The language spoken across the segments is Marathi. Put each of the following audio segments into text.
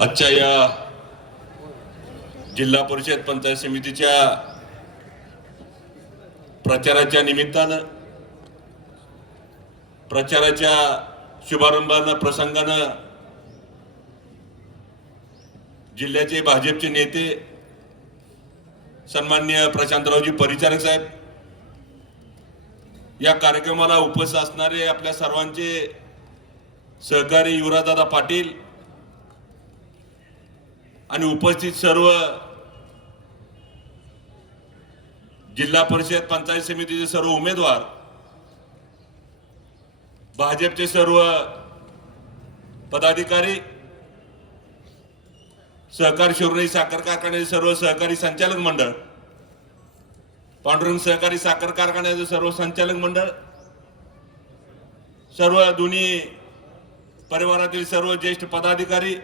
आजच्या या जिल्हा परिषद पंचायत समितीच्या प्रचाराच्या निमित्तानं प्रचाराच्या शुभारंभानं प्रसंगानं जिल्ह्याचे भाजपचे नेते सन्माननीय प्रशांतरावजी परिचारक साहेब, या कार्यक्रमाला उपस्थित असणारे आपल्या सर्वांचे सहकारी युवराजदादा पाटील आणि उपस्थित सर्व जिल्हा परिषद पंचायत समितीचे सर्व उमेदवार, भाजपचे सर्व पदाधिकारी, सहकारी शिवराई साखर कारखान्याचे सर्व सहकारी संचालक मंडळ, पांडुरंग सहकारी साखर कारखान्याचे सर्व संचालक मंडळ, सर्व दोन्ही परिवारातील सर्व ज्येष्ठ पदाधिकारी,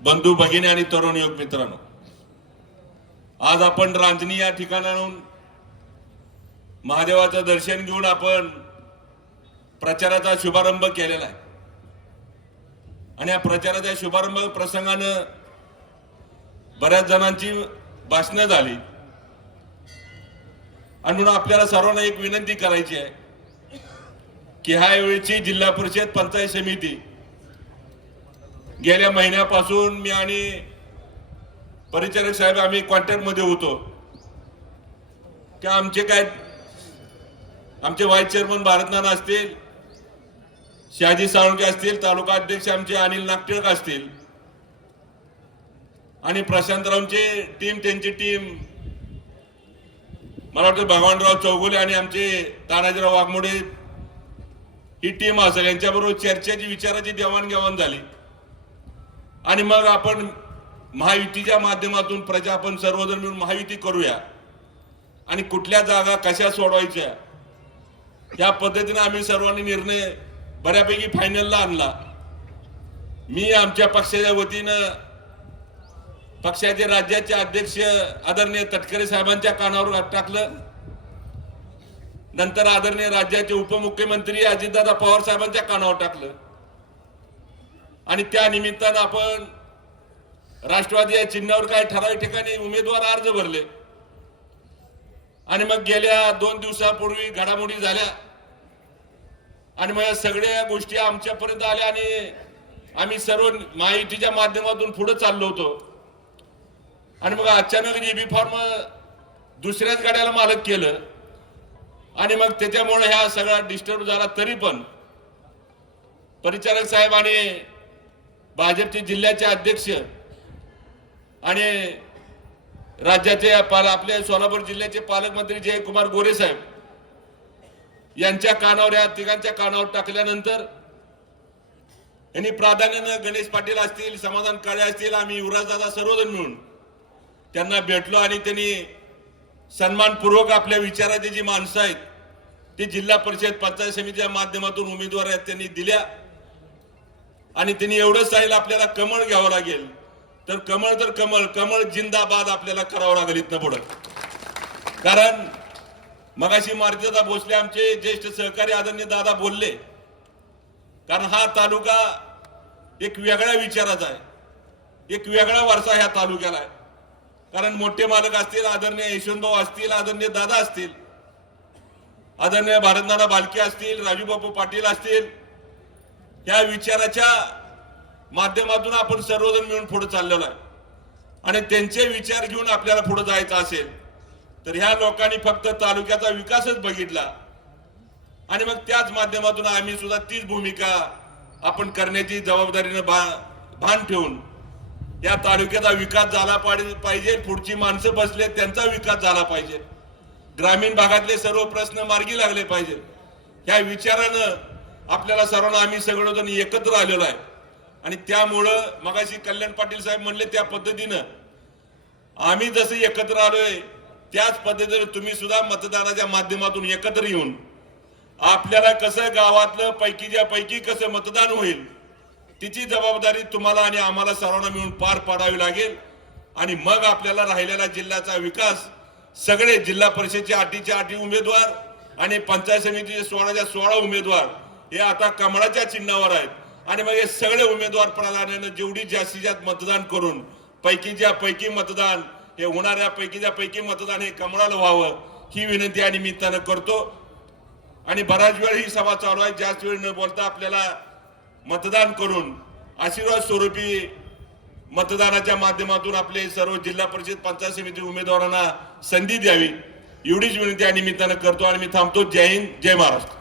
बंधू भगिनी आणि तरुण युवक मित्रांनो, आज आपण रांजणी या ठिकाणाहून महादेवाचं दर्शन घेऊन आपण प्रचाराचा शुभारंभ केलेला आहे. आणि या प्रचाराच्या शुभारंभ प्रसंगानं बऱ्याच जणांची भाषणं झाली आणि म्हणून आपल्याला सर्वांना एक विनंती करायची आहे की ह्या वेळेची जिल्हा परिषद पंचायत समिती गेल्या महिन्यापासून मी आणि परिचारक साहेब आम्ही कॉन्टॅक्ट मध्ये होतो की आमचे व्हाईस चेअरमन भारतनाना असतील, शहाजी साळुंके असतील, तालुका अध्यक्ष आमचे अनिल नागटिळक असतील आणि प्रशांतरावची टीम, त्यांची टीम, मला वाटतं भगवानराव चौगुले आणि आमचे तानाजीराव वाघमोडे ही टीम असेल, यांच्याबरोबर चर्चेची विचाराची देवाणघेवाण झाली. आणि मग आपण महायुतीच्या माध्यमातून आपण सर्वजण मिळून महायुती करूया आणि कुठल्या जागा कशा सोडवायच्या या पद्धतीने आम्ही सर्वांनी निर्णय बऱ्यापैकी फायनलला आणला. मी आमच्या पक्षाच्या वतीनं पक्षाचे राज्याचे अध्यक्ष आदरणीय तटकरे साहेबांच्या कानावर टाकलं. नंतर आदरणीय राज्याचे उपमुख्यमंत्री अजितदादा पवार साहेबांच्या कानावर टाकलं आणि त्या निमित्तानं आपण राष्ट्रवादी या चिन्हावर काही ठराविक ठिकाणी उमेदवार अर्ज भरले. आणि मग गेल्या 2 दिवसापूर्वी घडामोडी झाल्या आणि मग सगळ्या गोष्टी आमच्यापर्यंत आल्या आणि आम्ही सर्व महायुतीच्या माध्यमातून पुढे चाललो होतो. आणि मग अचानक जी बी फॉर्म दुसऱ्याच गाड्याला मालक केलं आणि मग त्याच्यामुळे ह्या सगळा डिस्टर्ब झाला. तरी पण परिचारक साहेब आणि भाजपचे जिल्ह्याचे अध्यक्ष आणि राज्याचे आपले सोलापूर जिल्ह्याचे पालकमंत्री जयकुमार गोरे साहेब यांच्या कानावर, या तिघांच्या कानावर टाकल्यानंतर यांनी प्राधान्यानं गणेश पाटील असतील, समाधान काळे असतील, आम्ही युवराजदादा सर्वजण मिळून त्यांना भेटलो आणि त्यांनी सन्मानपूर्वक आपल्या विचाराची जी माणसं आहेत ती जिल्हा परिषद पंचायत समितीच्या माध्यमातून उमेदवार आहेत त्यांनी दिल्या. आणि त्यांनी एवढंच सांगितलं आपल्याला कमळ घ्यावं लागेल. तर कमळ जिंदाबाद आपल्याला करावं लागेल इथनं पुढं. कारण मगाशी मारुतीदादा भोसले आमचे ज्येष्ठ सहकारी आदरणीय दादा बोलले, कारण हा तालुका एक वेगळ्या विचाराचा आहे, एक वेगळा वारसा ह्या तालुक्याला आहे. कारण मोठे मालक असतील, आदरणीय यशवंतभाऊ असतील, आदरणीय दादा असतील, आदरणीय भारतनाना बालके असतील, राजूबापू पाटील असतील, या विचाराच्या माध्यमातून आपण सर्वजण मिळून पुढे चाललेलो आहे. आणि त्यांचे विचार घेऊन आपल्याला पुढे जायचं असेल तर ह्या लोकांनी फक्त तालुक्याचा विकासच बघितला आणि मग त्याच माध्यमातून आम्ही सुद्धा तीच भूमिका आपण करण्याची जबाबदारीने भान ठेवून या तालुक्याचा विकास झाला पाहिजे. पुढची माणसं बसले त्यांचा विकास झाला पाहिजे, ग्रामीण भागातले सर्व प्रश्न मार्गी लागले पाहिजे. ह्या विचारानं आपल्याला सर्वांना आम्ही सगळेजण एकत्र आलेलो आहे. आणि त्यामुळं मगाशी कल्याण पाटील साहेब म्हणले त्या पद्धतीनं आम्ही जसं एकत्र आलोय त्याच पद्धतीने तुम्ही सुद्धा मतदानाच्या माध्यमातून एकत्र येऊन आपल्याला कसं गावातलं पैकीच्या पैकी कसं मतदान होईल तिची जबाबदारी तुम्हाला आणि आम्हाला सर्वांना मिळून पार पाडावी लागेल. आणि मग आपल्याला राहिलेला जिल्ह्याचा विकास सगळे जिल्हा परिषदेचे 8च्या 8 उमेदवार आणि पंचायत समितीचे 16च्या 16 उमेदवार हे आता कमळाच्या चिन्हावर आहेत. आणि मग हे सगळे उमेदवार प्राधान्यानं जेवढी जास्तीत जास्त मतदान करून पैकीच्या पैकी मतदान हे होणाऱ्या पैकीच्या पैकी मतदान हे कमळाला व्हावं ही विनंती या निमित्तानं करतो। आणि बराच वेळ ही सभा चालू आहे, जास्त वेळ न बोलता आपल्याला मतदान करून आशीर्वाद स्वरूपी मतदानाच्या माध्यमातून आपले सर्व जिल्हा परिषद पंचायत समिती उमेदवारांना संधी द्यावी एवढीच विनंती या निमित्तानं करतो आणि मी थांबतो। जय हिंद, जय महाराष्ट्र।